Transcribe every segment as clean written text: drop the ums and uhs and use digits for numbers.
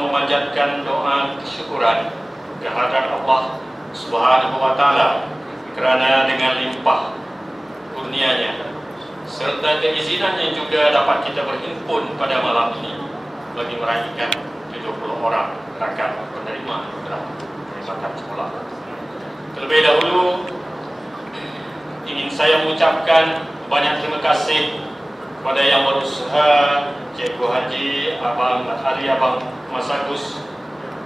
memanjatkan doa kesyukuran kehadirat Allah Subhanahu wa Ta'ala kerana dengan limpah kurnianya serta keizinannya juga dapat kita berhimpun pada malam ini bagi meraihkan 70 orang rakan penerima perkhidmatan sekolah. Terlebih dahulu ingin saya mengucapkan banyak terima kasih kepada yang berusaha, Cikgu Haji, Abang Hari, Abang Mas Agus,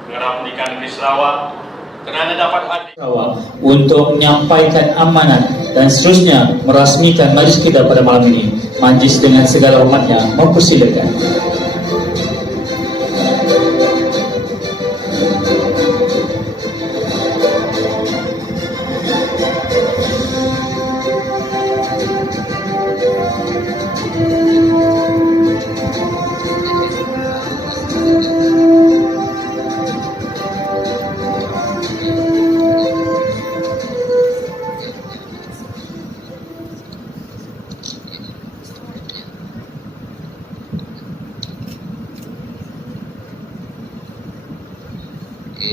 Pengarah Pendidikan Negeri Sarawak kerana dapat hadir untuk menyampaikan amanat dan seterusnya merasmikan majlis kita pada malam ini. Majlis dengan segala hormatnya mempersilakan.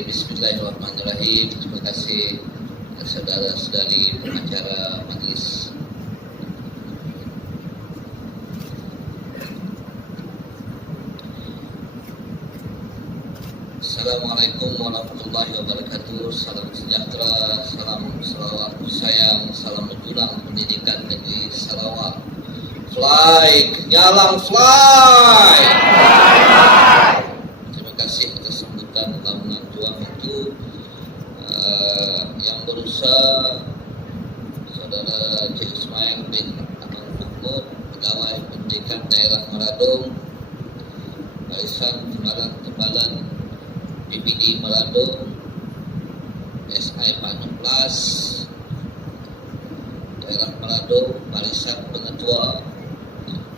Bismillahirrahmanirrahim. Terima kasih saudara-saudari pengacara majlis. Assalamualaikum warahmatullahi wabarakatuh. Salam sejahtera, salam selawat sayang, salam menjulang pendidikan negeri Sarawak. Fly, nyalang fly. Terima kasih atas sambutan lamunan tuang itu. Yang berusaha Saudara Cik Ismail bin Abang Mahmud, Pegawai Pendidikan Daerah Meradong, Barisan Tembalan PPD Meradong, SI 16 Daerah Meradong, Barisan Pengetua,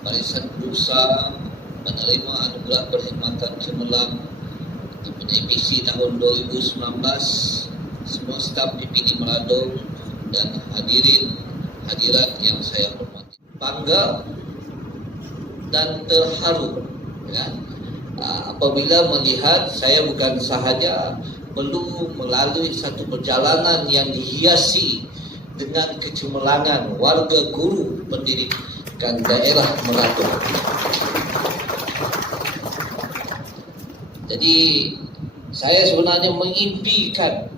Barisan Berusaha menerima anugerah perkhidmatan cemerlang APC tahun 2019, semua staf PPD Meradong dan hadirat yang saya hormati. Bangga dan terharu ya, apabila melihat saya bukan sahaja perlu melalui satu perjalanan yang dihiasi dengan kecemerlangan warga guru pendidikan daerah Meradong. Jadi saya sebenarnya mengimpikan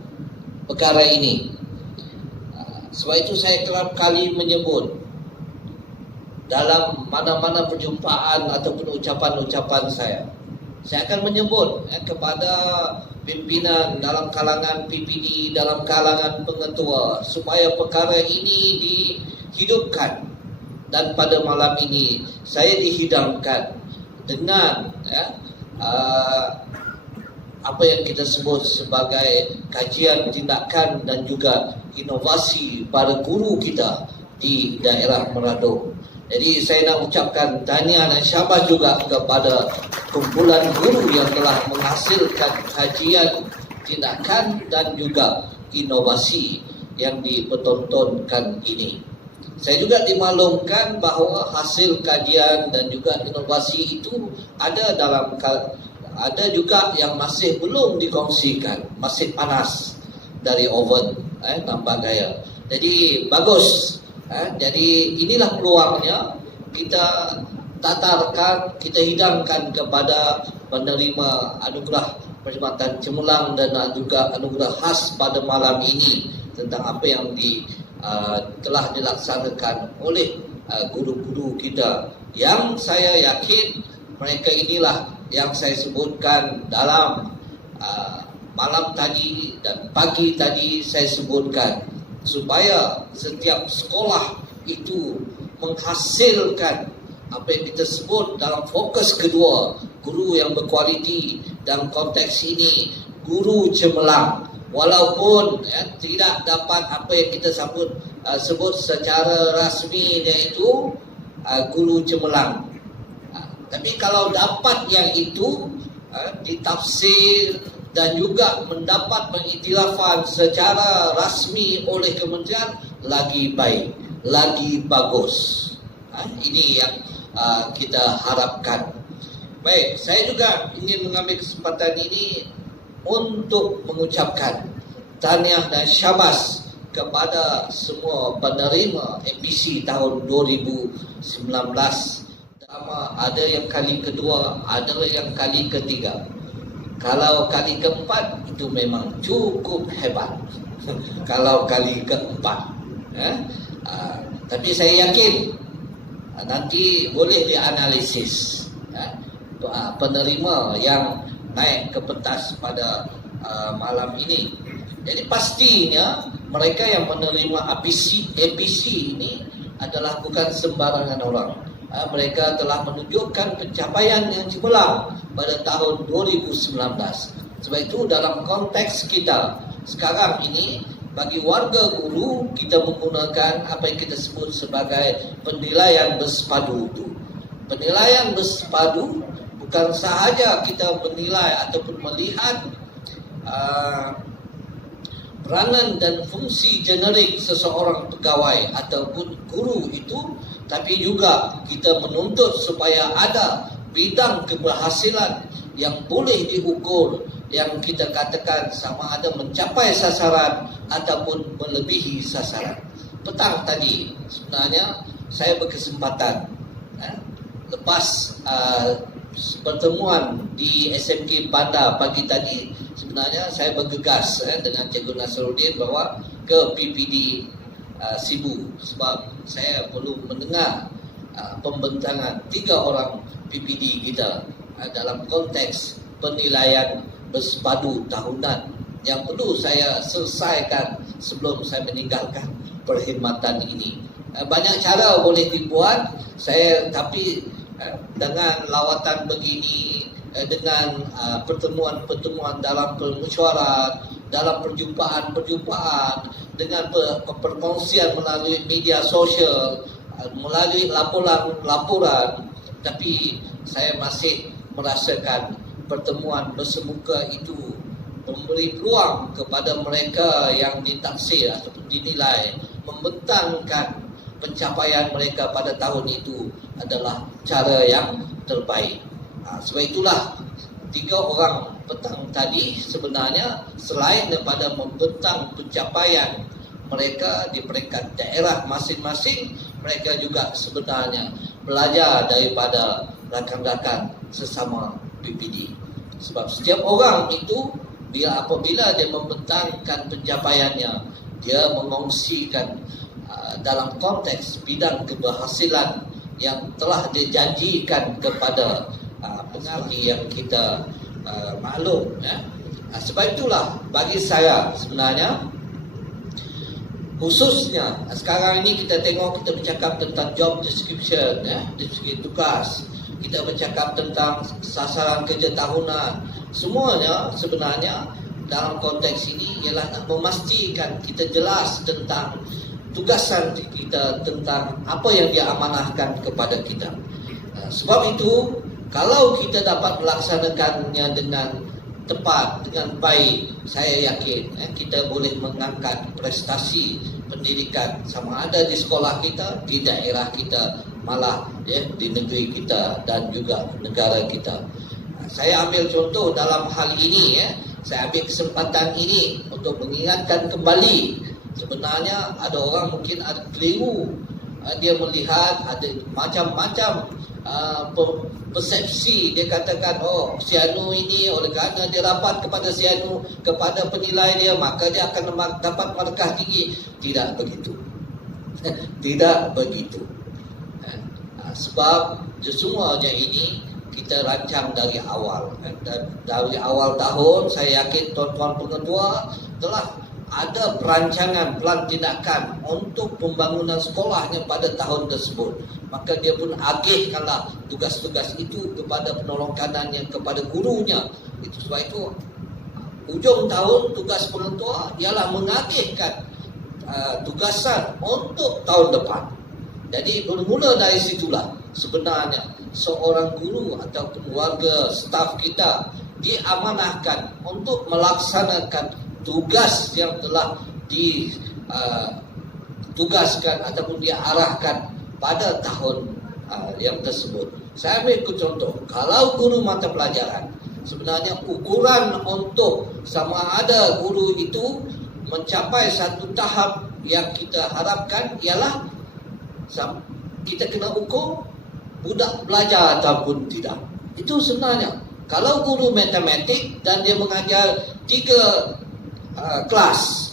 perkara ini. Sebab itu saya kerap kali menyebut dalam mana-mana perjumpaan ataupun ucapan-ucapan saya akan menyebut kepada pimpinan dalam kalangan PPD, dalam kalangan pengetua supaya perkara ini dihidupkan. Dan pada malam ini saya dihidangkan dengan apa yang kita sebut sebagai kajian tindakan dan juga inovasi para guru kita di daerah Meradong. Jadi saya nak ucapkan tahniah dan syabas juga kepada kumpulan guru yang telah menghasilkan kajian tindakan dan juga inovasi yang dipertontonkan ini. Saya juga dimaklumkan bahawa hasil kajian dan juga inovasi itu ada juga yang masih belum dikongsikan, masih panas dari oven, nampak gaya. Jadi bagus. Jadi inilah peluangnya kita tatarkan, kita hidangkan kepada penerima anugerah perkhidmatan cemerlang dan juga anugerah khas pada malam ini tentang apa yang telah dilaksanakan oleh guru-guru kita yang saya yakin mereka inilah yang saya sebutkan dalam malam tadi dan pagi tadi saya sebutkan supaya setiap sekolah itu menghasilkan apa yang kita sebut dalam fokus kedua, guru yang berkualiti. Dalam konteks ini guru cemerlang, walaupun tidak dapat apa yang kita sebut secara rasmi iaitu guru cemerlang. Tapi kalau dapat yang itu ditafsir dan juga mendapat pengiktirafan secara rasmi oleh kementerian, lagi baik, lagi bagus. Ini yang kita harapkan. Baik, saya juga ingin mengambil kesempatan ini untuk mengucapkan tahniah dan syabas kepada semua penerima APC tahun 2019. Ada yang kali kedua, ada yang kali ketiga. Kalau kali keempat itu memang cukup hebat. Kalau kali keempat, tapi saya yakin nanti boleh dianalisis penerima yang naik ke pentas pada malam ini. Jadi pastinya mereka yang menerima APC ini adalah bukan sembarangan orang. Mereka telah menunjukkan pencapaian yang cemerlang pada tahun 2019. Sebab itu dalam konteks kita sekarang ini, bagi warga guru, kita menggunakan apa yang kita sebut sebagai penilaian bersepadu itu. Penilaian bersepadu bukan sahaja kita menilai ataupun melihat peranan dan fungsi generik seseorang pegawai ataupun guru itu, tapi juga kita menuntut supaya ada bidang keberhasilan yang boleh diukur, yang kita katakan sama ada mencapai sasaran ataupun melebihi sasaran. Petang tadi sebenarnya saya berkesempatan lepas pertemuan di SMK Bandar pagi tadi, sebenarnya saya bergegas dengan Cikgu Nasruddin bahawa ke PPD Sibu, sebab saya perlu mendengar pembentangan 3 orang PPD kita dalam konteks penilaian bersepadu tahunan yang perlu saya selesaikan sebelum saya meninggalkan perkhidmatan ini. Banyak cara boleh dibuat, tapi dengan lawatan begini, dengan pertemuan-pertemuan dalam permesyuarat, dalam perjumpaan-perjumpaan, dengan perkongsian melalui media sosial, melalui laporan, tapi saya masih merasakan pertemuan bersemuka itu memberi peluang kepada mereka yang ditaksir ataupun dinilai membentangkan pencapaian mereka pada tahun itu adalah cara yang terbaik. Sebab itulah 3 orang petang tadi sebenarnya selain daripada membentang pencapaian mereka di peringkat daerah masing-masing, mereka juga sebenarnya belajar daripada rakan-rakan sesama PPD. Sebab setiap orang itu apabila dia membentangkan pencapaiannya, dia mengongsikan dalam konteks bidang keberhasilan yang telah dijanjikan kepada pengarti yang kita maklum. Sebab itulah bagi saya sebenarnya, khususnya sekarang ini kita tengok, kita bercakap tentang job description, deskripsi tugas, kita bercakap tentang sasaran kerja tahunan. Semuanya sebenarnya dalam konteks ini ialah nak memastikan kita jelas tentang tugasan kita, tentang apa yang dia amanahkan kepada kita. Sebab itu, kalau kita dapat melaksanakannya dengan tepat, dengan baik, saya yakin kita boleh mengangkat prestasi pendidikan sama ada di sekolah kita, di daerah kita, malah di negeri kita dan juga negara kita. Saya ambil contoh dalam hal ini, saya ambil kesempatan ini untuk mengingatkan kembali. Sebenarnya ada orang mungkin ada keliru, dia melihat ada macam-macam persepsi. Dia katakan, oh si Anu ini oleh kerana dia rapat kepada si Anu, kepada penilai dia, maka dia akan dapat markah tinggi. Tidak begitu. Tidak begitu. Sebab semuanya ini kita rancang dari awal. Dan dari awal tahun, saya yakin tuan-tuan pengetua telah ada perancangan, plan tindakan untuk pembangunan sekolahnya pada tahun tersebut. Maka dia pun agihkanlah tugas-tugas itu kepada penolong kanannya, kepada gurunya. Itu sebab itu ujung tahun tugas pengetua ialah mengagihkan tugasan untuk tahun depan. Jadi bermula dari situlah sebenarnya seorang guru ataupun warga staf kita diamanahkan untuk melaksanakan tugas yang telah ditugaskan ataupun diarahkan pada tahun yang tersebut. Saya ambil contoh, kalau guru mata pelajaran, sebenarnya ukuran untuk sama ada guru itu mencapai satu tahap yang kita harapkan ialah kita kena ukur budak belajar ataupun tidak. Itu sebenarnya. Kalau guru matematik dan dia mengajar 3 kelas,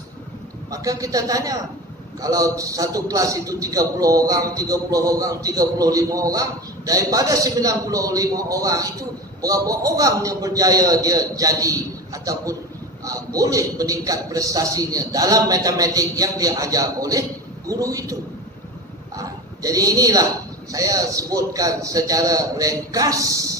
maka kita tanya, kalau satu kelas itu 30 orang, 30 orang, 35 orang, daripada 95 orang itu, berapa orang yang berjaya dia jadi ataupun boleh meningkat prestasinya dalam matematik yang dia ajar oleh guru itu. Jadi inilah saya sebutkan secara ringkas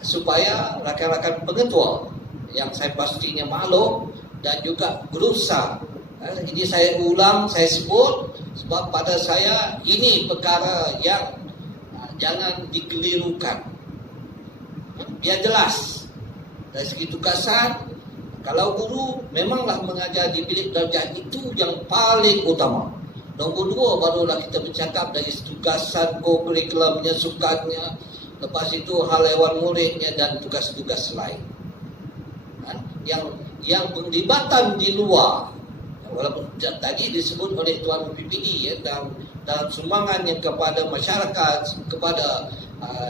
supaya rakan-rakan pengetua yang saya pastinya maklum dan juga berusaha. Ini saya ulang, saya sebut sebab pada saya ini perkara yang jangan dikelirukan. Biar jelas. Dari segi tugasan, kalau guru memanglah mengajar di bilik darjah itu yang paling utama. Nombor 2 barulah kita bercakap dari tugasan kurikulumnya, sukannya, lepas itu hal hewan muridnya dan tugas-tugas lain. Yang penglibatan di luar, walaupun tadi disebut oleh Tuan PPD dalam sumbangannya kepada masyarakat, kepada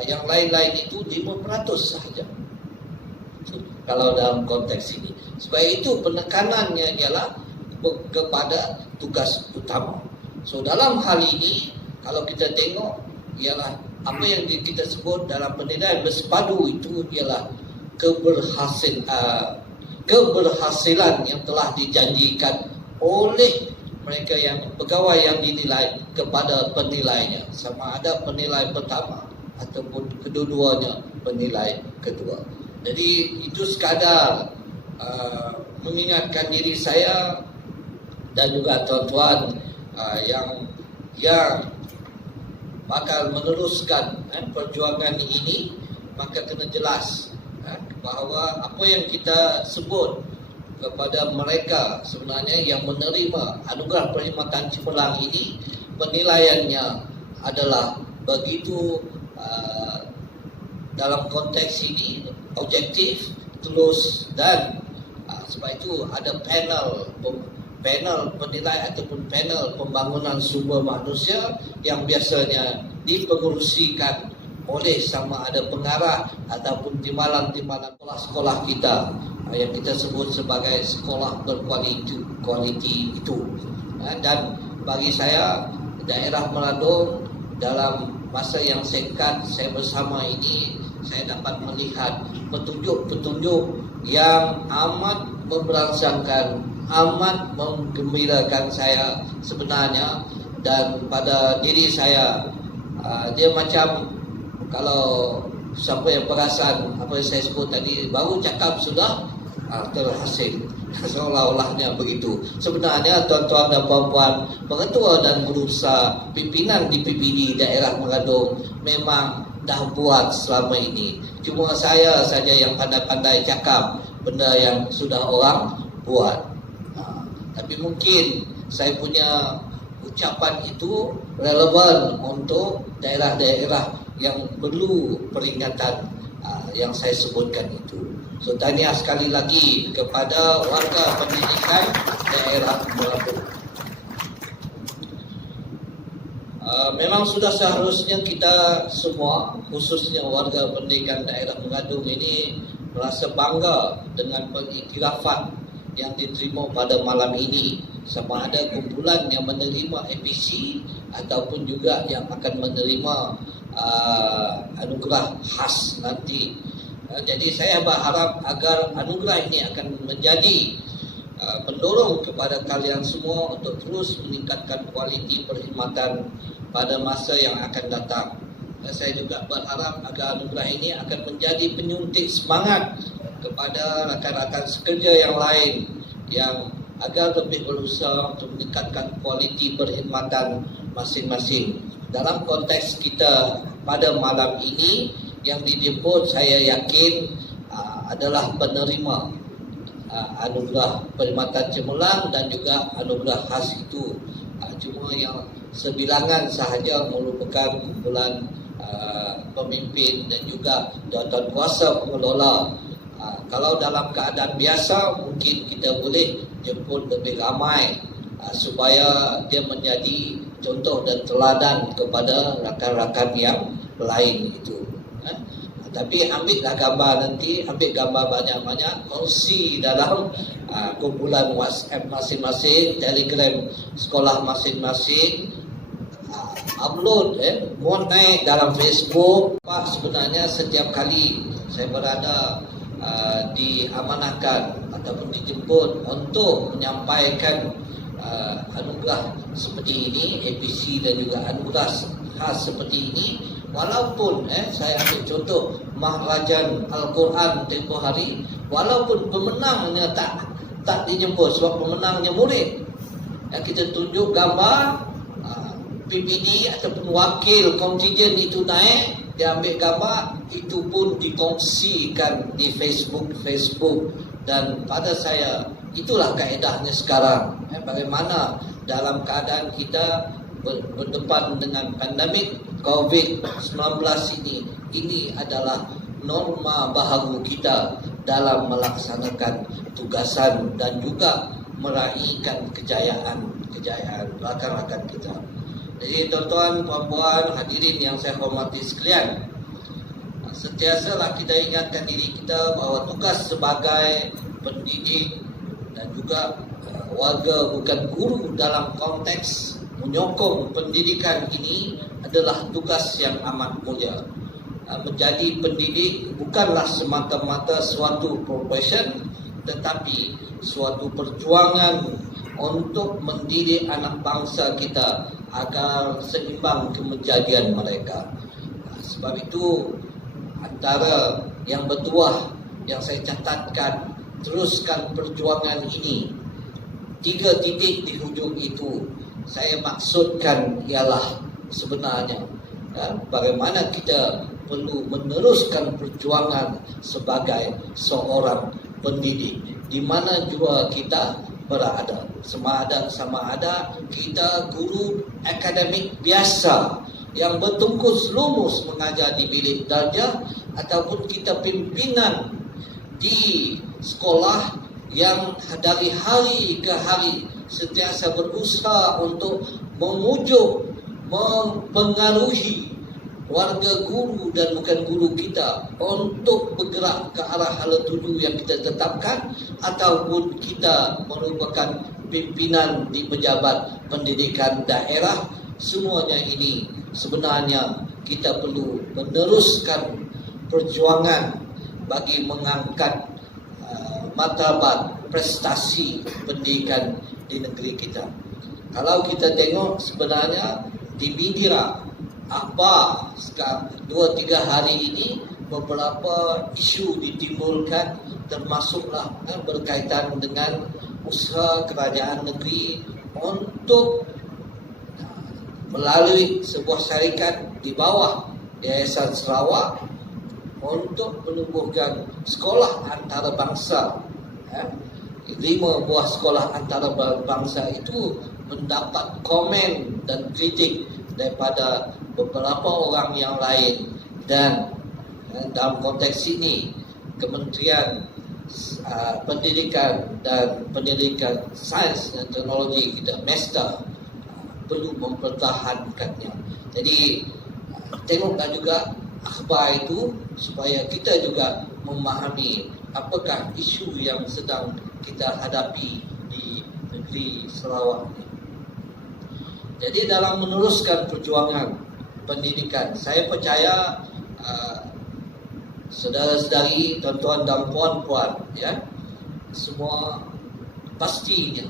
yang lain-lain itu 5% sahaja. Kalau dalam konteks ini. Sebab itu penekanannya ialah kepada tugas utama. So dalam hal ini, kalau kita tengok ialah apa yang kita sebut dalam penilaian bersepadu itu ialah keberhasilan yang telah dijanjikan oleh mereka yang pegawai yang dinilai kepada penilainya, sama ada penilai pertama ataupun kedua-duanya penilai kedua. Jadi itu sekadar mengingatkan diri saya dan juga tuan-tuan yang bakal meneruskan perjuangan ini, maka kena jelas bahawa apa yang kita sebut kepada mereka sebenarnya yang menerima anugerah perkhidmatan cemerlang ini, penilaiannya adalah begitu dalam konteks ini objektif, tulus dan sebab itu ada panel penilai ataupun panel pembangunan sumber manusia yang biasanya dipengerusikan oleh sama ada pengarah ataupun timbalan-timbalan sekolah-sekolah kita yang kita sebut sebagai sekolah berkualiti itu. Dan bagi saya, daerah Meladong dalam masa yang singkat saya bersama ini, saya dapat melihat petunjuk-petunjuk yang amat memberangsangkan, amat menggembirakan saya sebenarnya. Dan pada diri saya, dia macam kalau siapa yang perasan apa yang saya sebut tadi, baru cakap sudah terhasil. Seolah-olahnya begitu. Sebenarnya tuan-tuan dan puan-puan, pengetua dan berusaha pimpinan di PPD daerah Meladong memang dah buat selama ini. Cuma saya saja yang pandai-pandai cakap benda yang sudah orang buat. Tapi mungkin saya punya ucapan itu relevan untuk daerah-daerah yang perlu peringatan yang saya sebutkan itu. So tahniah sekali lagi kepada warga pendidikan daerah Meladong. Memang sudah seharusnya kita semua, khususnya warga pendidikan daerah Meladong ini merasa bangga dengan pengiktirafan yang diterima pada malam ini, sama ada kumpulan yang menerima APC ataupun juga yang akan menerima anugerah khas nanti. Jadi saya berharap agar anugerah ini akan menjadi pendorong kepada kalian semua untuk terus meningkatkan kualiti perkhidmatan pada masa yang akan datang. Dan saya juga berharap agar anugerah ini akan menjadi penyuntik semangat kepada rakan-rakan sekerja yang lain yang agar lebih berusaha untuk meningkatkan kualiti perkhidmatan masing-masing. Dalam konteks kita pada malam ini, yang dijemput saya yakin adalah penerima anugerah perkhidmatan cemerlang dan juga anugerah khas itu. Cuma yang sebilangan sahaja merupakan kumpulan pemimpin dan juga tuan-tuan kuasa pengelola. Kalau dalam keadaan biasa mungkin kita boleh jemput lebih ramai supaya dia menjadi contoh dan teladan kepada rakan-rakan yang lain itu. Tapi ambillah gambar nanti, ambil gambar banyak-banyak, kongsi dalam kumpulan WhatsApp masing-masing, Telegram sekolah masing-masing, upload, muat naik dalam Facebook. Pak, sebenarnya setiap kali saya berada diamanahkan ataupun dijemput untuk menyampaikan anugerah seperti ini, APC dan juga anugerah khas seperti ini, walaupun saya ambil contoh Maharajan Al-Quran tempoh hari, walaupun pemenangnya tak dijemput sebab pemenangnya murid, kita tunjuk gambar PPD ataupun wakil kontingen itu naik, dia ambil gambar, itu pun dikongsikan di Facebook. Dan pada saya itulah kaedahnya sekarang. Bagaimana dalam keadaan kita berdepan dengan pandemik COVID-19 ini adalah norma baharu kita dalam melaksanakan tugasan dan juga meraihkan kejayaan rakan-rakan kita. Jadi tuan-tuan, puan-puan, hadirin yang saya hormati sekalian, sentiasalah kita ingatkan diri kita bahawa tugas sebagai pendidik dan juga warga bukan guru dalam konteks menyokong pendidikan ini adalah tugas yang amat mulia. Menjadi pendidik bukanlah semata-mata suatu profession, tetapi suatu perjuangan untuk mendidik anak bangsa kita agar seimbang kemejadian mereka. Sebab itu antara yang bertuah yang saya catatkan, teruskan perjuangan ini. 3 titik di hujung itu saya maksudkan ialah sebenarnya bagaimana kita perlu meneruskan perjuangan sebagai seorang pendidik di mana jua kita berada, sama ada kita guru akademik biasa yang bertungkus lumus mengajar di bilik darjah ataupun kita pimpinan di sekolah yang dari hari ke hari sentiasa berusaha untuk memujuk, mempengaruhi warga guru dan bukan guru kita untuk bergerak ke arah hala tuju yang kita tetapkan, ataupun kita merupakan pimpinan di pejabat pendidikan daerah. Semuanya ini sebenarnya kita perlu meneruskan perjuangan bagi mengangkat martabat prestasi pendidikan di negeri kita. Kalau kita tengok sebenarnya di media apa 2-3 hari ini beberapa isu ditimbulkan, termasuklah berkaitan dengan usaha kerajaan negeri untuk melalui sebuah syarikat di bawah Yayasan Sarawak untuk menubuhkan sekolah antarabangsa. 5 buah sekolah antarabangsa itu mendapat komen dan kritik daripada beberapa orang yang lain, dan dalam konteks ini Kementerian Pendidikan dan Pendidikan Sains dan Teknologi kita, MESTA, perlu mempertahankannya. Jadi tengoklah juga akhbar itu supaya kita juga memahami apakah isu yang sedang kita hadapi di negeri Sarawak ini. Jadi dalam meneruskan perjuangan pendidikan, saya percaya saudara-saudari, tuan-tuan dan puan-puan, semua pastinya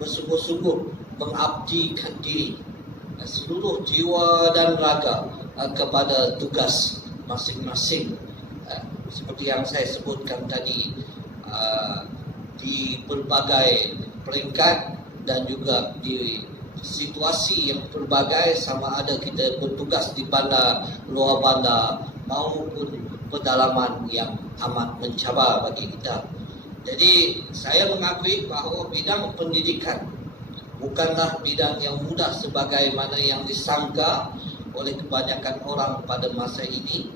bersungguh-sungguh mengabdikan diri seluruh jiwa dan raga kepada tugas masing-masing. Seperti yang saya sebutkan tadi, di berbagai peringkat dan juga di situasi yang berbagai, sama ada kita bertugas di bandar, luar bandar maupun pedalaman yang amat mencabar bagi kita. Jadi saya mengakui bahawa bidang pendidikan bukanlah bidang yang mudah sebagaimana yang disangka oleh kebanyakan orang pada masa ini.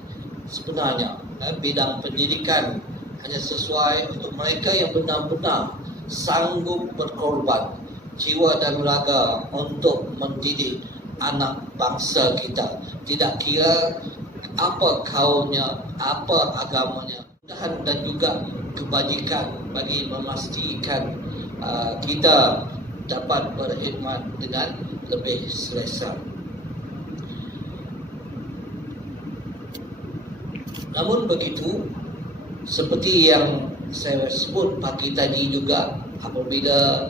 Sebenarnya bidang pendidikan hanya sesuai untuk mereka yang benar-benar sanggup berkorban jiwa dan raga untuk mendidik anak bangsa kita. Tidak kira apa kaumnya, apa agamanya, dan juga kebajikan bagi memastikan kita dapat berkhidmat dengan lebih selesa. Namun begitu, seperti yang saya sebut pagi tadi juga, apabila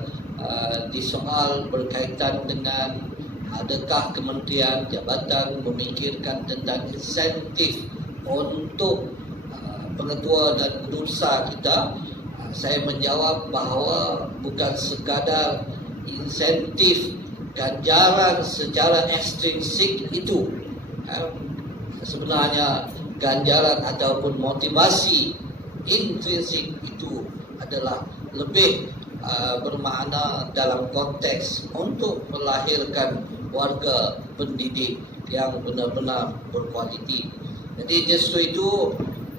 disoal berkaitan dengan adakah kementerian jabatan memikirkan tentang insentif untuk pengetua dan pengurusa kita, saya menjawab bahawa bukan sekadar insentif ganjaran secara ekstrinsik itu. Sebenarnya ganjaran ataupun motivasi intrinsik itu adalah lebih bermakna dalam konteks untuk melahirkan warga pendidik yang benar-benar berkualiti. Jadi justru itu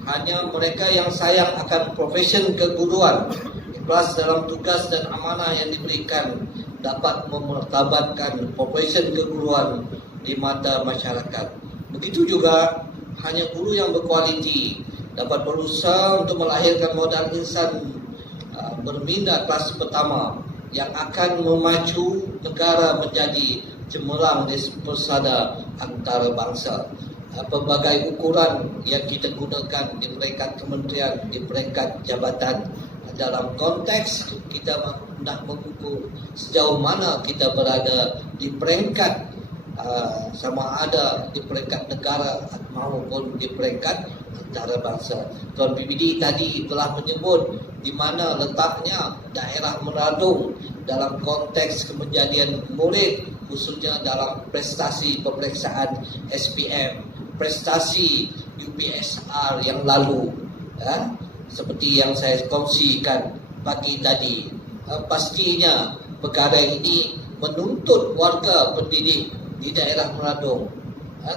hanya mereka yang sayang akan profesion keguruan, ikhlas dalam tugas dan amanah yang diberikan dapat memartabatkan profesion keguruan di mata masyarakat. Begitu juga hanya guru yang berkualiti dapat berusaha untuk melahirkan modal insan berminat kelas pertama yang akan memacu negara menjadi cemerlang di persada antara bangsa. Pelbagai ukuran yang kita gunakan di peringkat kementerian, di peringkat jabatan, dalam konteks kita nak mengukur sejauh mana kita berada di peringkat sama ada di peringkat negara maupun di peringkat antara bangsa. Tuan PBD tadi telah menyebut di mana letaknya daerah Meradung dalam konteks kemenjadian murid, khususnya dalam prestasi pemeriksaan SPM, prestasi UPSR yang lalu, seperti yang saya kongsikan pagi tadi. Pastinya perkara ini menuntut warga pendidik di daerah Meradung.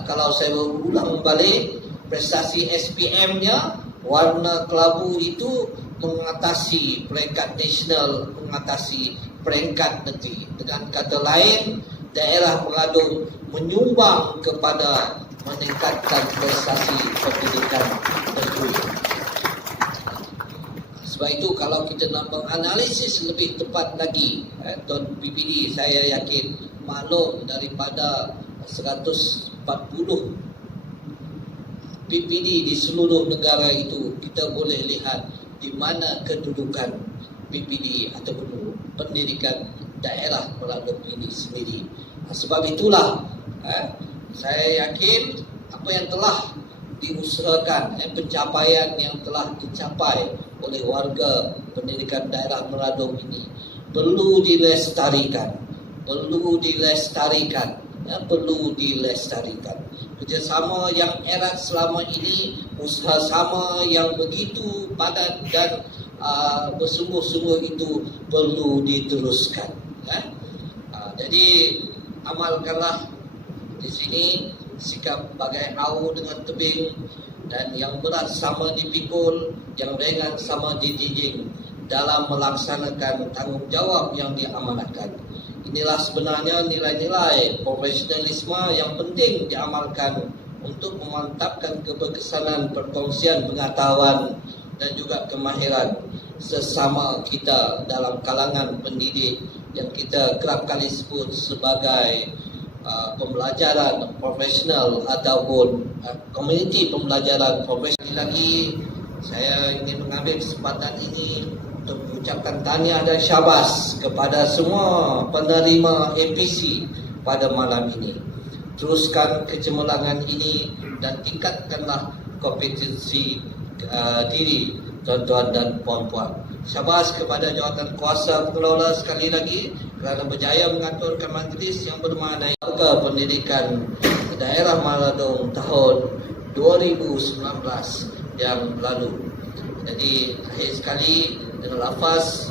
Kalau saya ulang balik, prestasi SPM-nya warna kelabu itu mengatasi peringkat nasional, mengatasi peringkat negeri. Dengan kata lain, daerah Meradung menyumbang kepada meningkatkan prestasi pendidikan negeri. Sebab itu kalau kita nak menganalisis lebih tepat lagi, Tuan PBD saya yakin maklum daripada 140 PBD di seluruh negara itu, kita boleh lihat di mana kedudukan PBD ataupun pendidikan daerah Meradung ini sendiri. Sebab itulah saya yakin apa yang telah diusahakan, pencapaian yang telah dicapai oleh warga pendidikan daerah Meradung ini perlu dilestarikan, perlu dilestarikan. Kerjasama yang erat selama ini, usaha sama yang begitu padat dan bersungguh-sungguh itu perlu diteruskan. Jadi amalkanlah di sini sikap bagai au dengan tebing, dan yang berat sama dipikul, yang ringan sama dijinjing dalam melaksanakan tanggungjawab yang diamanatkan. Inilah sebenarnya nilai-nilai profesionalisme yang penting diamalkan untuk memantapkan keberkesanan perkongsian pengetahuan dan juga kemahiran sesama kita dalam kalangan pendidik yang kita kerap kali sebut sebagai pembelajaran profesional ataupun komuniti pembelajaran profesional. Lagi saya ingin mengambil kesempatan ini untuk mengucapkan tahniah dan syabas kepada semua penerima APC pada malam ini. Teruskan kecemerlangan ini dan tingkatkanlah kompetensi diri tuan-tuan dan puan-puan. Syabas kepada jawatan kuasa pengelola sekali lagi kerana berjaya mengaturkan majlis yang bermakna pendidikan daerah Meradung tahun 2019 yang lalu. Jadi akhir sekali dengan lafaz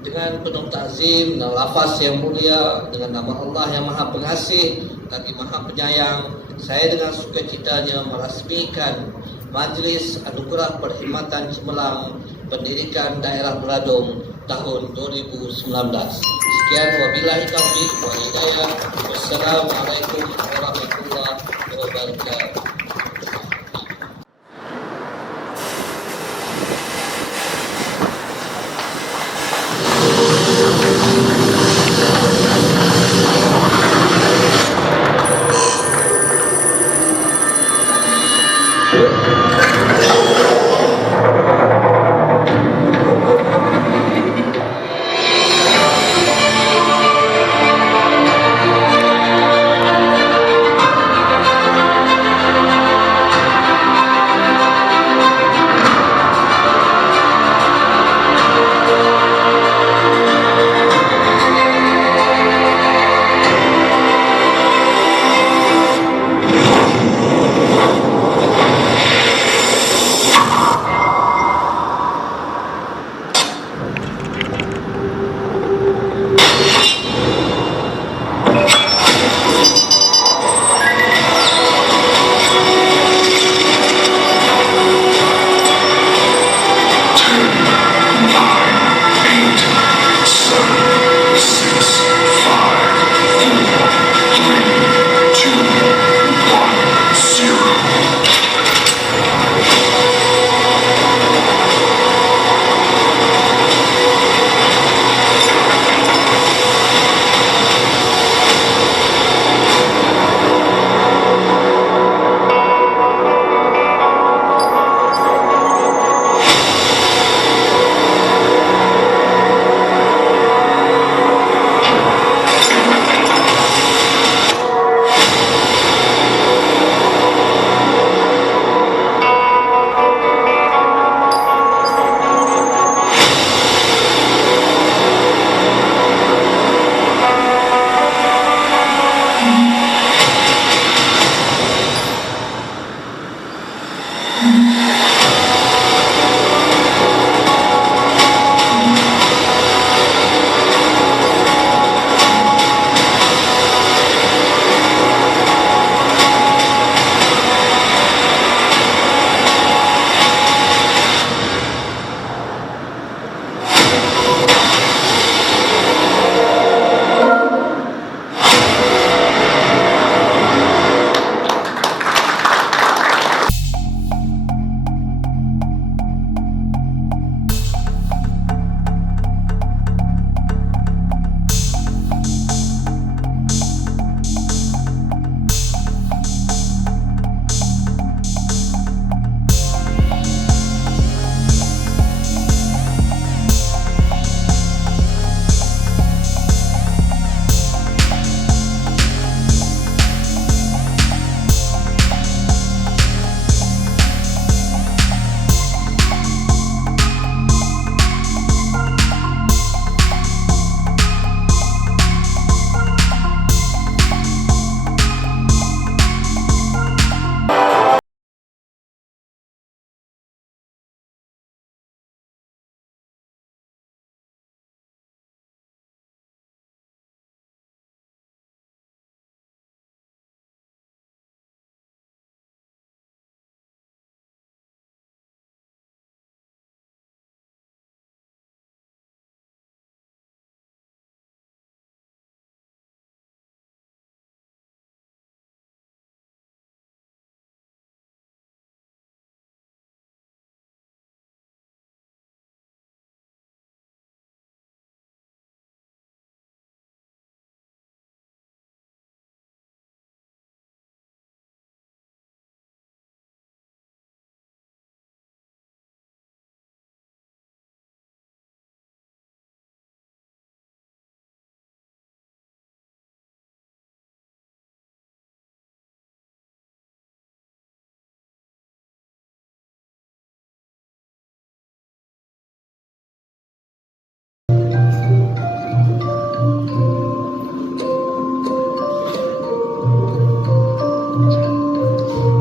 dengan penuh takzim dan lafaz yang mulia, dengan nama Allah yang Maha Pengasih lagi Maha Penyayang, saya dengan sukacitanya merasmikan Majlis Anugerah Perkhidmatan Cemerlang Pendidikan Daerah Meradung tahun 2019. Sekian, wabillahi taufiq wal hidayah. Wassalamualaikum warahmatullahi wabarakatuh.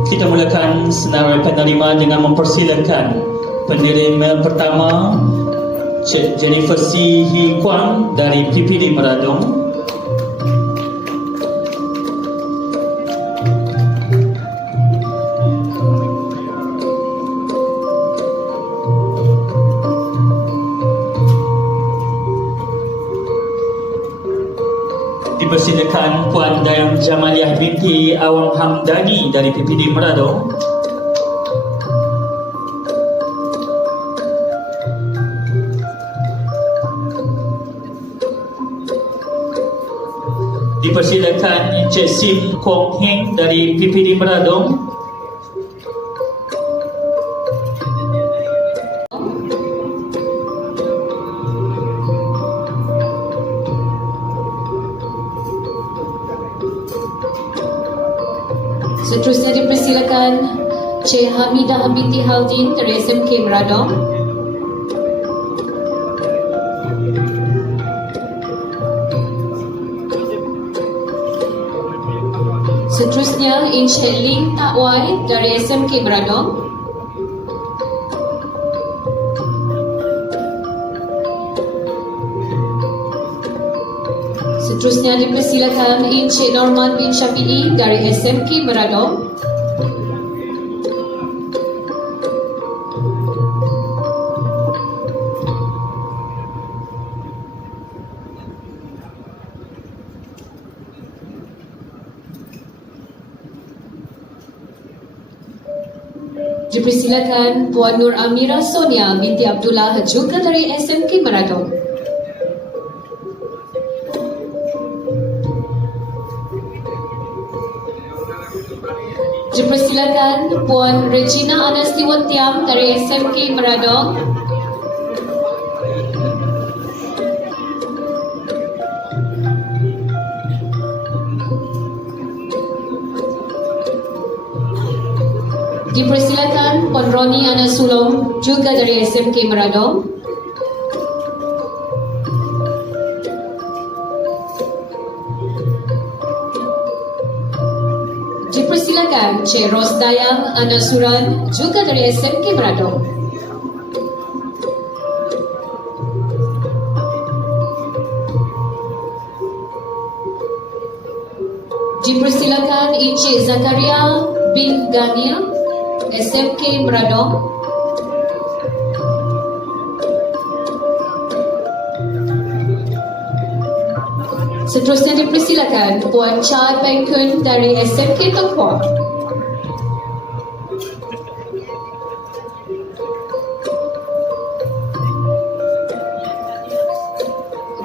Kita mulakan senarai penerima dengan mempersilakan pendiri pertama Cik Jennifer C. Hee Kwan dari PPD Meradong. Dipersilakan Puan Dayang Jamaliah binti Awang Hamdani dari PPD Meradong. Dipersilakan Encik Sim Kong Heng dari PPD Meradong. Seterusnya dipersilakan Cik Hamidah binti Haldin dari SMK Meradong. Seterusnya Encik Ling Tak Wai dari SMK Meradong. Seterusnya dipersilakan Encik Norman bin Syafi'i dari SMK Meradong. Dipersilakan Puan Nur Amira Sonia binti Abdullah juga dari SMK Meradong. Dipersilakan Puan Regina Anastiwan Tiam dari SMK Meradong. Dipersilakan Puan Roni Ana Sulong juga dari SMK Meradong. Dipersilakan Cik Rosdayang Ana Suran juga dari SMK Meradong. Dipersilakan Encik Zakaria bin Ganil SMK Meradong. Seterusnya dipersilakan Puan Chai Peng Kun dari SMK Tok Hua.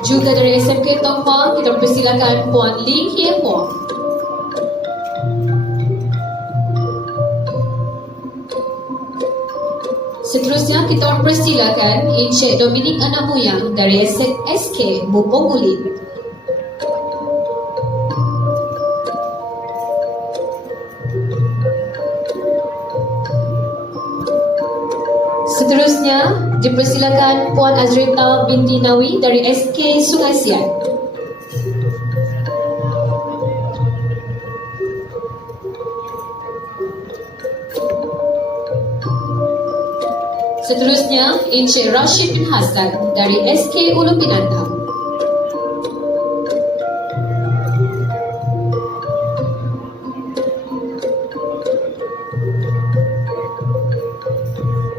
Juga dari SMK Tok Hua kita persilakan Puan Ling Hie Hua. Seterusnya kita persilakan Encik Dominic Anak Muyang dari SK Bupong Ulin. Seterusnya dipersilakan Puan Azrita binti Nawi dari SK Sungai Siat. Seterusnya Encik Rashid bin Hassan dari SK Ulu Pinantang.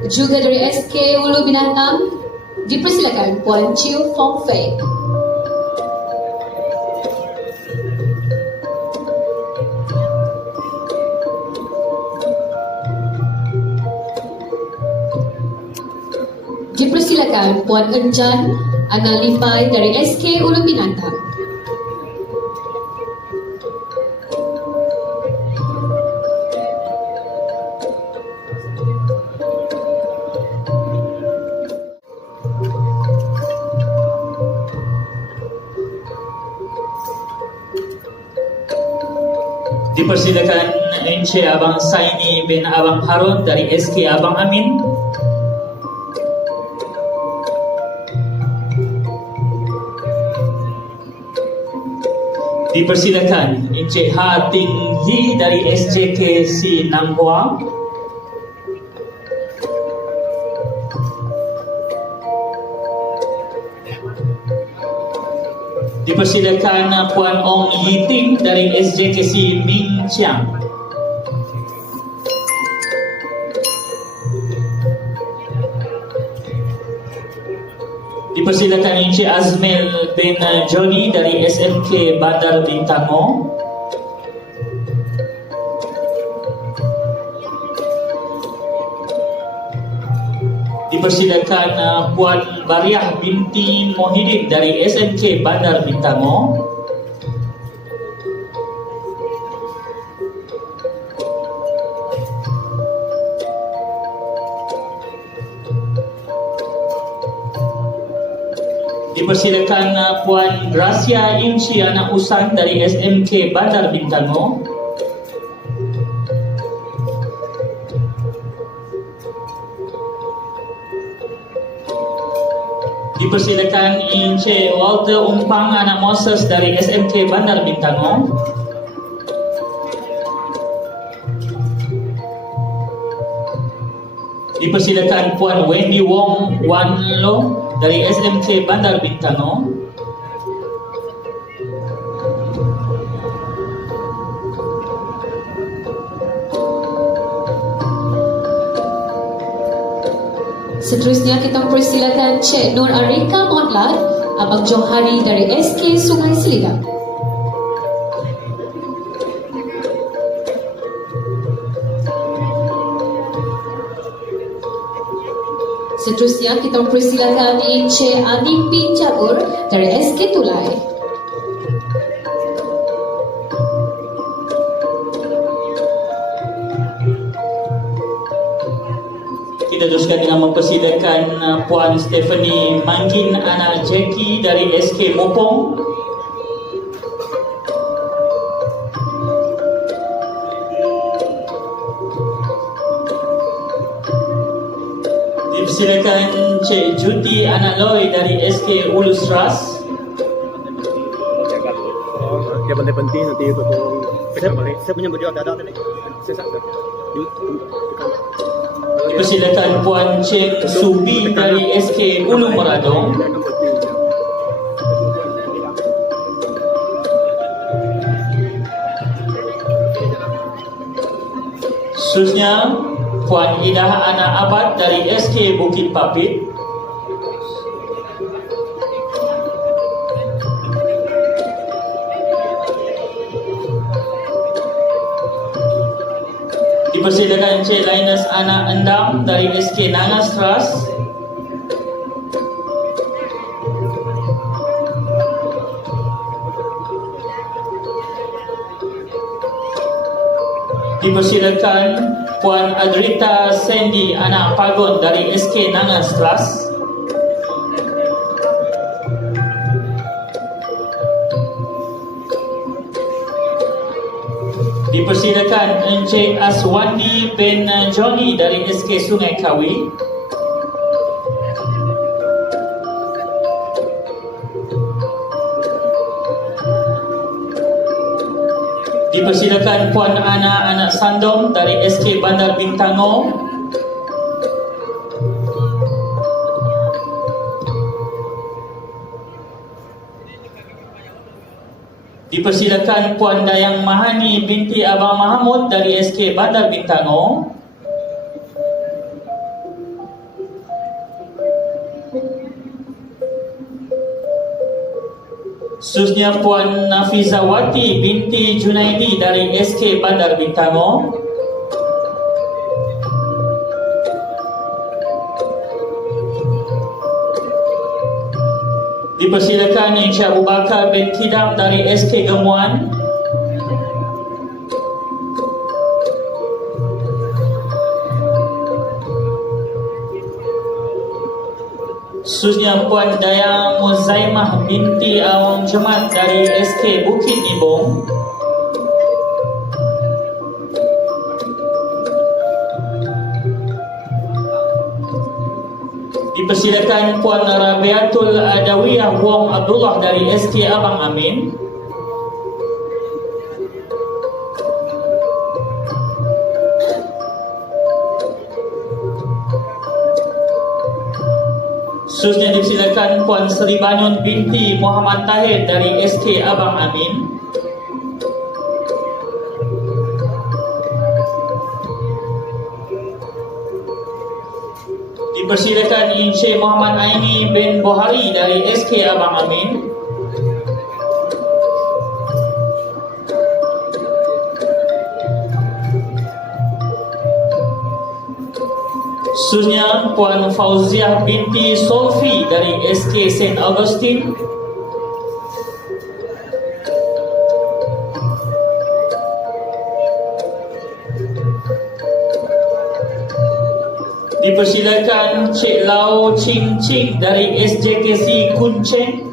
Juga dari SK Ulu Binatang dipersilakan Puan Chiu Fong Fei. Dipersilakan Puan Enjan Ana Limbai dari SK Ulu Binatang. Dipersilakan Encik Abang Saini bin Abang Harun dari SK Abang Amin. Dipersilakan Encik Ha Ting Lee dari SJKC Nam Hua. Dipersilakan Puan Ong Yiting dari SJKC Ming Chiang. Dipersilakan Encik Azmil bin Joni dari SMK Bandar Bintango. Dipersilakan Puan Bariah binti Mohidin dari SMK Bandar Bintango. Dipersilakan Puan Gracia Inci Anak Usan dari SMK Bandar Bintango. Dipersilakan Encik Walter Umpang Anak Moses dari SMK Bandar Bintango. Dipersilakan Puan Wendy Wong Wan Lo dari SMK Bandar Bintango. Seterusnya kita persilakan Cik Nur Arika Modlat, Abang Johari dari SK Sungai Selidak. Seterusnya kita persilakan Encik Anim bin Jabur dari SK Tulai. Kita teruskan dengan mempersilakan Puan Stephanie Manggin Anak Jackie dari SK Mopong. Dipersilakan Cik Juti Anak Loy dari SK Ulus Ras. Dia penting nanti itu saya punya baju ada tadi. Saya Dipersilakan Puan Cik Subi dari SK Ulu Meradong. Seterusnya Puan Idah Anak Abad dari SK Bukit Papit. Dipersilakan Encik Linus Anak Endam dari SK Nangas Trust. Dipersilakan Puan Adrita Sandy Anak Pagon dari SK Nangas Trust. Dipersilakan Encik Aswandi bin Joni dari SK Sungai Kawi. Dipersilakan Puan Ana Anak Sandom dari SK Bandar Bintango. Dipersilakan Puan Dayang Mahani binti Abang Mahamud dari SK Bandar Bintango. Seterusnya Puan Nafizawati binti Junaidi dari SK Bandar Bintango. Dipersilakan Encik Abu Bakar bin Kidam dari SK Gemuan. Seterusnya Puan Dayang Muzaimah binti Awang Jemat dari SK Bukit Nibong. Dipersilakan Puan Rabiatul Adawiyah Wong Abdullah dari SK Abang Amin. Seterusnya dipersilakan Puan Seri Banun binti Muhammad Tahir dari SK Abang Amin. Dipersilakan Encik Muhammad Aini bin Bohari dari SK Abang Amin. Seterusnya Puan Fauziah binti Solfi dari SK St. Augustine. Dipersilakan Cik Lau Ching Ching dari SJKC Kuncen.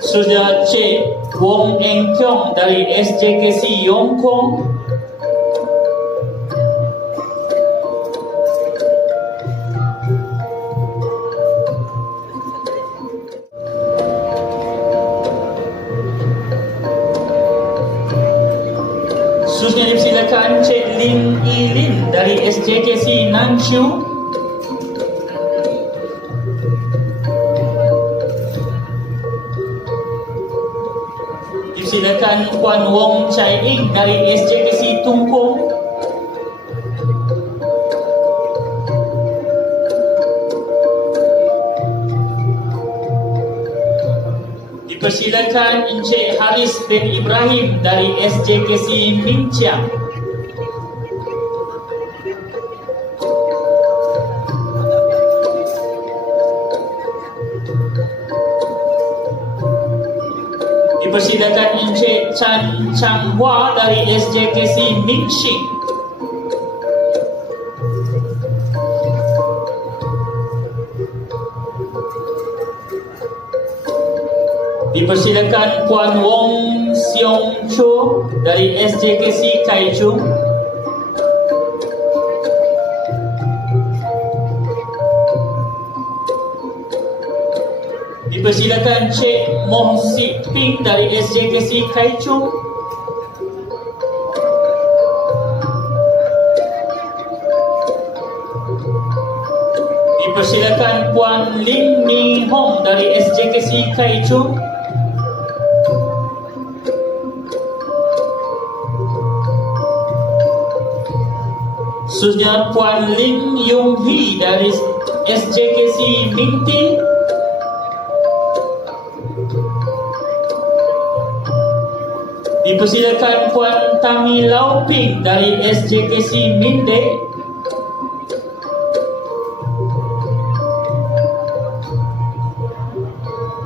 Seterusnya Cik Wong Eng Kiong dari SJKC Yong Kong. Seterusnya dipersilakan Cik Lin Ilin dari SJKC Nanchu. Silakan Puan Wong Chai Ing dari SJKC Tungkung. Dipersilakan Encik Haris bin Ibrahim dari SJKC Minchiang. Dipersilakan Encik Chan Chang Hua dari SJKC Mingxing. Dipersilakan Puan Wong Siong Cho dari SJKC Kaichung. Dipersilakan Cik Moh Sik Ping dari SJKC Kaichung. Dipersilakan Puan Ling Ning Hong dari SJKC Kaichung. Seterusnya Puan Ling Yung Hee dari SJKC Mingti. Dipersilakan Puan Tami Lau Ping dari SJKC Minde.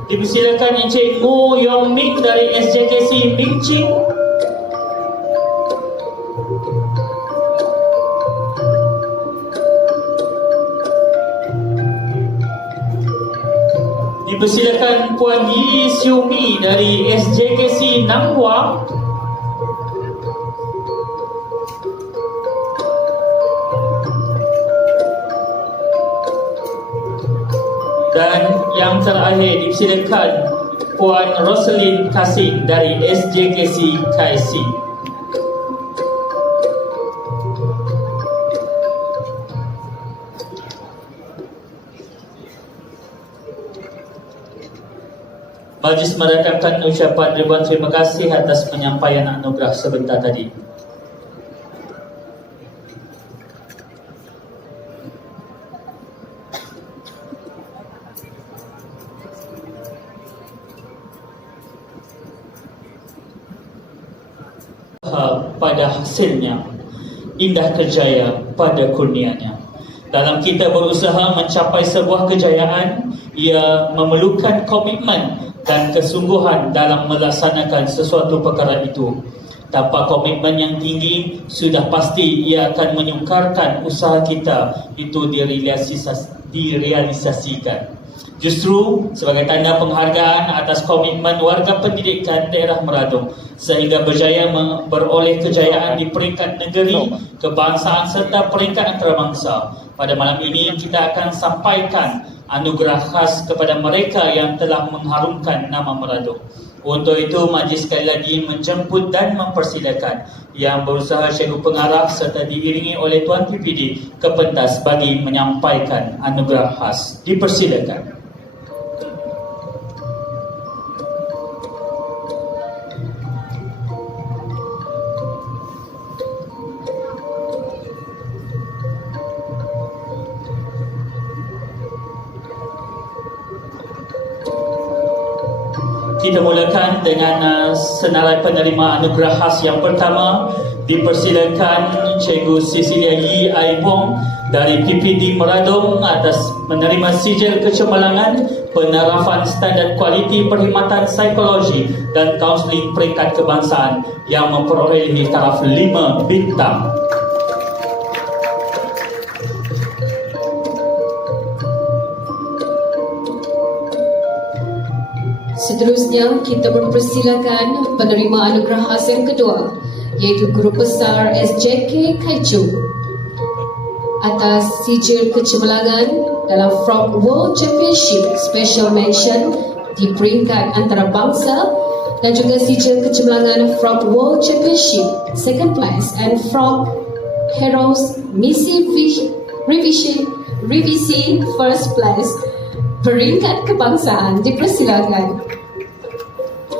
Dipersilakan Encik Ngo Yong Ming dari SJKC Mingching. Dipersilakan Puan Yi Siu Mi dari SJKC Nanghua. Dan yang terakhir dipersilakan Puan Roselyn Kassim dari SJKC KSC. Majlis merekamkan ucapan ribuan terima kasih atas penyampaian anugerah sebentar tadi. Pada hasilnya, indah kerjaya pada kurnianya. Dalam kita berusaha mencapai sebuah kejayaan, ia memerlukan komitmen dan kesungguhan dalam melaksanakan sesuatu perkara itu. Tanpa komitmen yang tinggi, sudah pasti ia akan menyukarkan usaha kita itu direalisasikan. Justru sebagai tanda penghargaan atas komitmen warga pendidikan daerah Meradung sehingga berjaya beroleh kejayaan di peringkat negeri, kebangsaan serta peringkat antarabangsa. Pada malam ini kita akan sampaikan anugerah khas kepada mereka yang telah mengharumkan nama Meradung. Untuk itu, majlis sekali lagi menjemput dan mempersilakan Yang Berusaha Cikgu Pengarah serta diiringi oleh Tuan PPD ke pentas bagi menyampaikan anugerah khas. Dipersilakan. Kita mulakan dengan senarai penerima anugerah khas yang pertama. Dipersilakan Cikgu Cecilia Yi Aibong dari PPD Meradong atas menerima sijil kecemerlangan penerapan standard kualiti perkhidmatan psikologi dan kaunseling peringkat kebangsaan yang memperolehi taraf 5 bintang. Seterusnya, kita mempersilakan penerima anugerah khas yang kedua, iaitu Guru Besar SJK Kaichung atas sijil kecemerlangan dalam Frog World Championship Special Mention di peringkat antarabangsa dan juga sijil kecemerlangan Frog World Championship Second Place and Frog Heroes Misi Revisi First Place peringkat kebangsaan. Dipersilakan.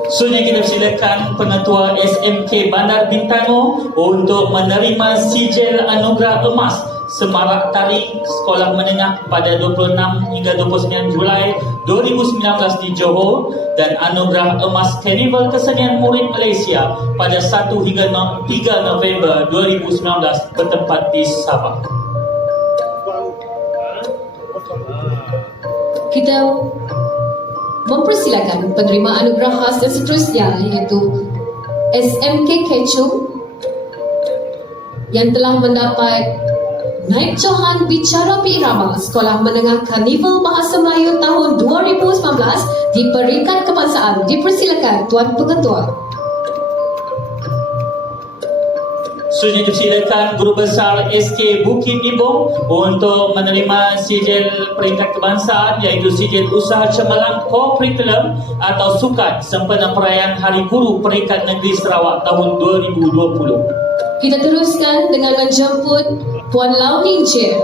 Selanjutnya kita persilakan Pengetua SMK Bandar Bintano untuk menerima sijil anugerah emas Semarak Tari Sekolah Menengah pada 26 hingga 29 Julai 2019 di Johor dan anugerah emas Karnival Kesenian Murid Malaysia pada 1 hingga 3 November 2019 bertempat di Sabah. Kita mempersilakan penerima anugerah khas yang seterusnya, iaitu SMK Kechung yang telah mendapat Naib Johan Bicara Irama Sekolah Menengah Karnival Bahasa Melayu tahun 2019 di peringkat kebangsaan. Dipersilakan Tuan Pengetua. Selanjutnya dipersilakan Guru Besar SK Bukit Ibong untuk menerima sijil peringkat kebangsaan, iaitu sijil Usaha Cemerlang Co-Curriculum atau Sukan sempena perayaan Hari Guru Peringkat Negeri Sarawak tahun 2020. Kita teruskan dengan menjemput Puan Lau Ning Jie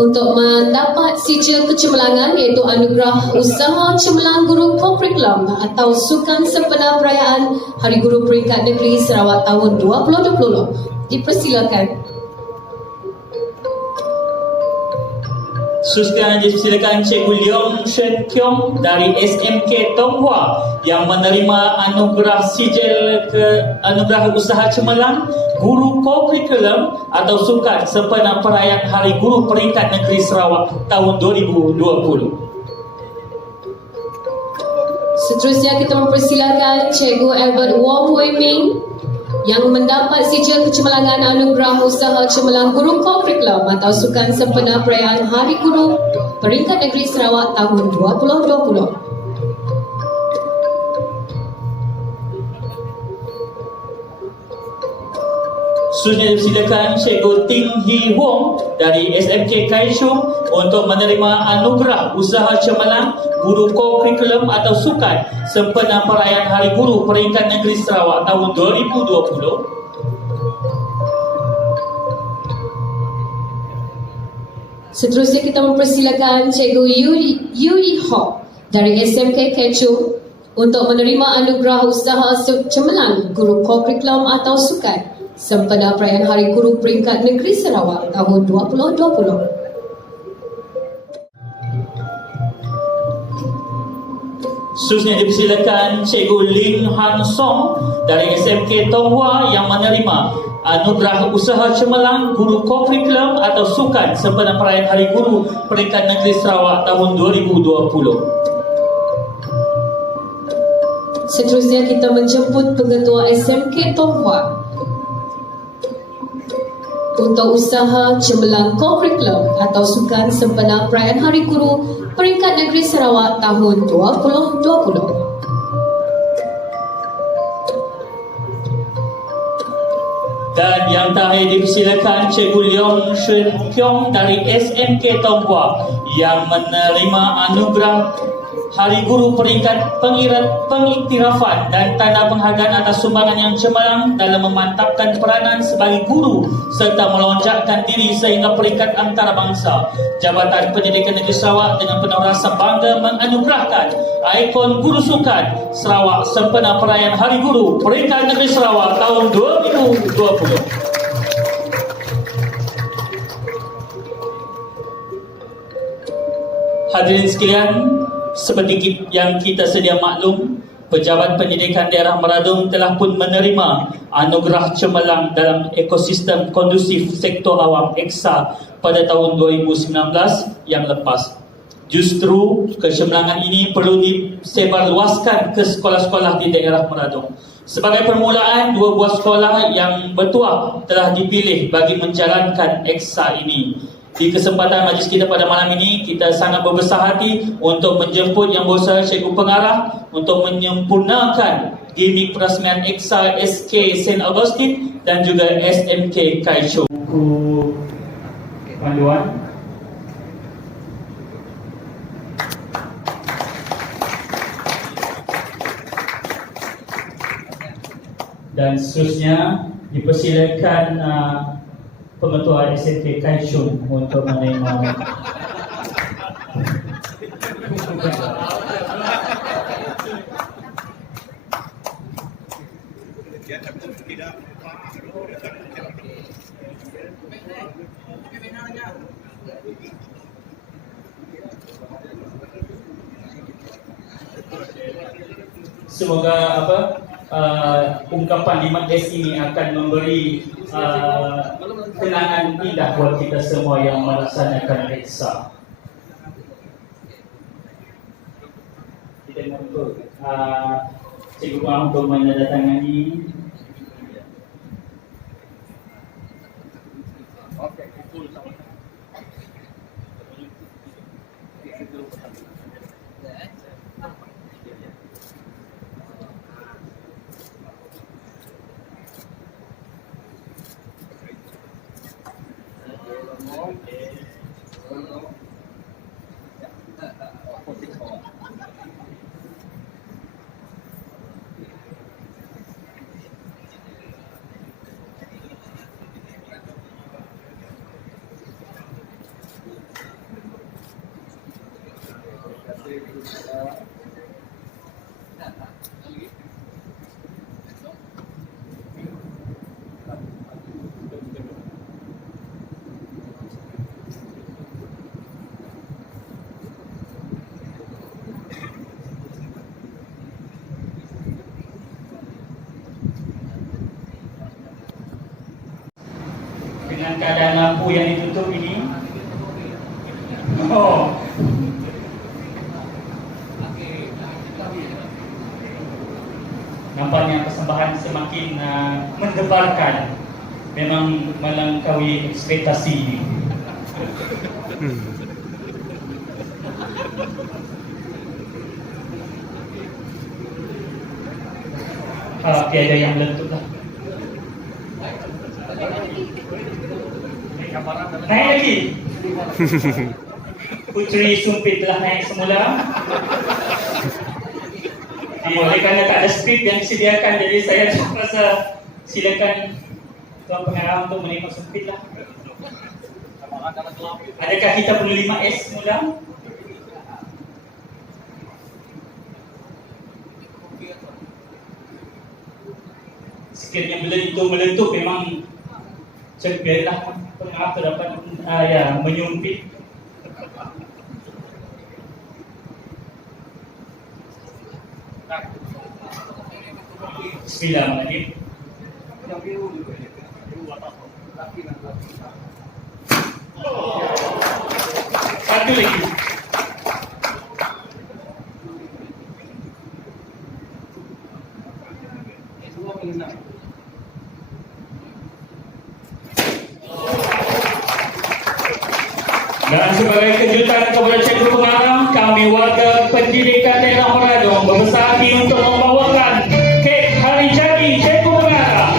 untuk mendapat sijil kecemerlangan, iaitu Anugerah Usaha Cemerlang Guru Co-Curriculum atau Sukan sempena perayaan Hari Guru Peringkat Negeri Sarawak tahun 2020. Dipersilakan. Seterusnya dipersilakan Cikgu Leong Shen Kiong dari SMK Tonghua yang menerima anugerah sijil Anugerah Usaha Cemerlang Guru Co-Curriculum atau Sukan sempena perayaan Hari Guru Peringkat Negeri Sarawak tahun 2020. Seterusnya kita mempersilakan Cikgu Albert Wong Hui Ming yang mendapat sijil kecemerlangan Anugerah Usaha Cemerlang Guru Co-Curriculum atau Sukan sempena perayaan Hari Guru Peringkat Negeri Sarawak tahun 2020. Selanjutnya dipersilakan Cikgu Ting Hee Wong dari SMK Kaichung untuk menerima anugerah Usaha Cemerlang Guru Co-Curriculum atau Sukan sempena perayaan Hari Guru Peringkat Negeri Sarawak tahun 2020. Seterusnya kita mempersilakan Cikgu Yuri Ho dari SMK Kaichung untuk menerima anugerah Usaha Cemerlang Guru Co-Curriculum atau Sukan sempena perayaan Hari Guru Peringkat Negeri Sarawak tahun 2020. Seterusnya dipersilakan Cikgu Lin Han Song dari SMK Tonghua yang menerima anugerah Usaha Cemerlang Guru Co-Curriculum atau Sukan sempena perayaan Hari Guru Peringkat Negeri Sarawak tahun 2020. Seterusnya kita menjemput Pengetua SMK Tonghua untuk Usaha Cemerlang Co-Curriculum atau Sukan sempena perayaan Hari Guru Peringkat Negeri Sarawak tahun 2020. Dan yang terakhir dipersilakan Cikgu Leong Shen Kiong dari SMK Tonghua yang menerima anugerah Hari Guru peringkat pengiktirafan dan tanda penghargaan atas sumbangan yang cemerlang dalam memantapkan peranan sebagai guru serta melonjakkan diri sehingga peringkat antarabangsa. Jabatan Pendidikan Negeri Sarawak dengan penuh rasa bangga menganugerahkan ikon Guru Sukan Sarawak sempena perayaan Hari Guru Peringkat Negeri Sarawak tahun 2020. Hadirin sekalian, seperti yang kita sedia maklum, Pejabat Pendidikan Daerah Meradung telah pun menerima anugerah cemerlang dalam ekosistem kondusif sektor awam EXA pada tahun 2019 yang lepas. Justru kecemerlangan ini perlu disebarluaskan ke sekolah-sekolah di daerah Meradung. Sebagai permulaan, 2 buah sekolah yang bertuah telah dipilih bagi menjalankan EXA ini. Di kesempatan majlis kita pada malam ini, kita sangat berbesar hati untuk menjemput Yang Berusaha Cikgu Pengarah untuk menyempurnakan gimik perasmian EXA SK St. Augustine dan juga SMK Kaicho. Buku panduan dan seterusnya dipersilakan Pengetua SMK Kaichun untuk menerima. Semoga ungkapan 5S ini akan memberi kenangan indah buat kita semua yang melaksanakan EXA. Kita mohon Cikgu Pengarah untuk menandatangani. Dengan keadaan lampu yang ditutup ini, nampaknya persembahan semakin mendebarkan, memang melampaui ekspektasi. Tiada yang meletup lah. Naik lagi. Puteri Sumpit telah naik semula. Oleh kerana tak ada skrip yang disediakan, jadi saya rasa silakan Tuan Pengarah untuk menerima Sumpit lah. Adakah kita perlu 5S semula? Sekiranya benda itu meletup, memang biarlah Pengarah terdapat menyumpit. Bismillahirrahmanirrahim. Satu lagi. Dan sebagai kejutan kepada Cikgu Pengarah, kami warga pendidikan daerah Meradung berbesar hati untuk membawakan kek hari jadi Cikgu Pengarah.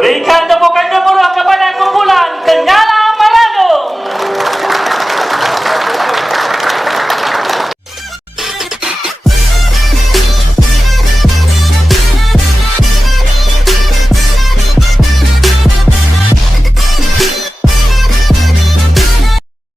Berikan tepukan